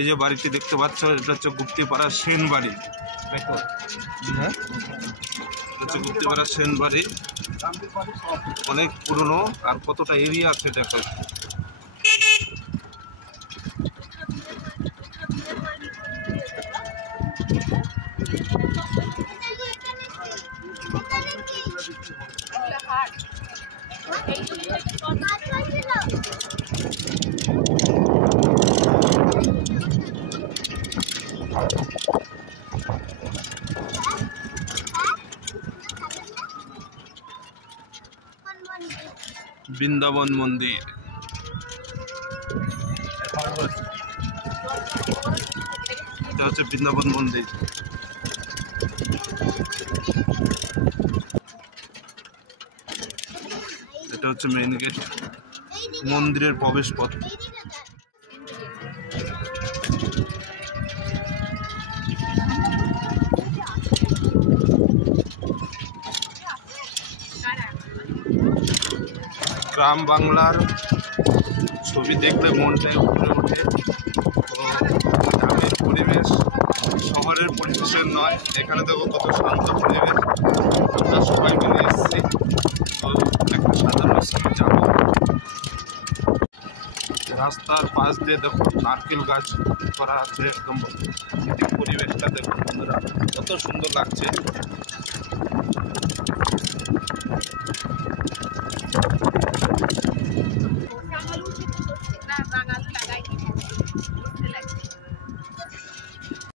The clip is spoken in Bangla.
এই যে বাড়িটি দেখতে পাচ্ছ, এটা হচ্ছে গুপ্তিপাড়া সেন বাড়ি। দেখো, হ্যাঁ, হচ্ছে গুপ্তিপাড়া সেন বাড়ি, অনেক পুরনো। আর কতটা এরিয়া আছে দেখো। বৃন্দাবন মন্দির, এটা হচ্ছে বৃন্দাবন মন্দির। এটা হচ্ছে মেইন গেট, মন্দিরের প্রবেশ পথ। গ্রাম বাংলার ছবি দেখলে মনটাই উপরে ওঠে। তো গ্রামের পরিবেশ শহরের পরিবেশের নয়। এখানে দেখো কত শান্ত পরিবেশ। আমরা সবাই মিলে এসেছি, তো একটা সাধারণ স্কুলে যাব। রাস্তার পাশ দিয়ে দেখো নারকেল গাছ করা আছে, একদম পরিবেশটা দেখো বন্ধুরা, কত সুন্দর লাগছে।